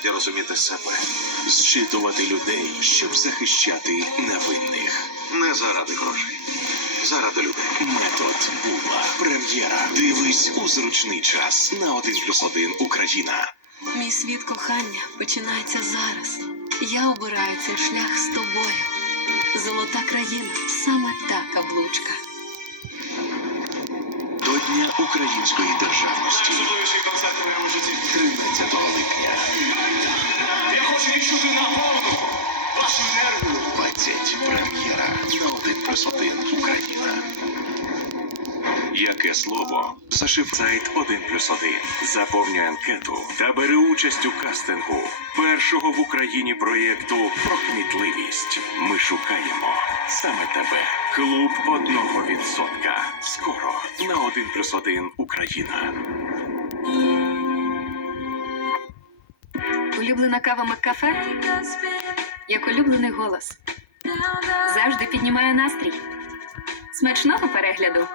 справді розуміти себе. Зчитувати людей, щоб захищати невинних. Не заради грошей, заради людей. Метод Була. Прем'єра. Дивись у зручний час на 1 плюс 1 Україна. Мій світ кохання починається зараз. Я обираю цей шлях з тобою. Золота країна саме та каблучка. До Дня української державності. Найособливіший концерт у моєму житті. 13 липня. Відчути наповну вашу енергію. 20. Прем'єра на 1 плюс 1 Україна. Яке слово? Сайт 1 плюс 1. Заповнюй анкету та бери участь у кастингу першого в Україні проєкту про кмітливість. Ми шукаємо саме тебе. Клуб одного відсотка. Скоро на 1 плюс 1 Україна. Улюблена кава Маккафе? Як улюблений голос. Завжди піднімає настрій. Смачного перегляду!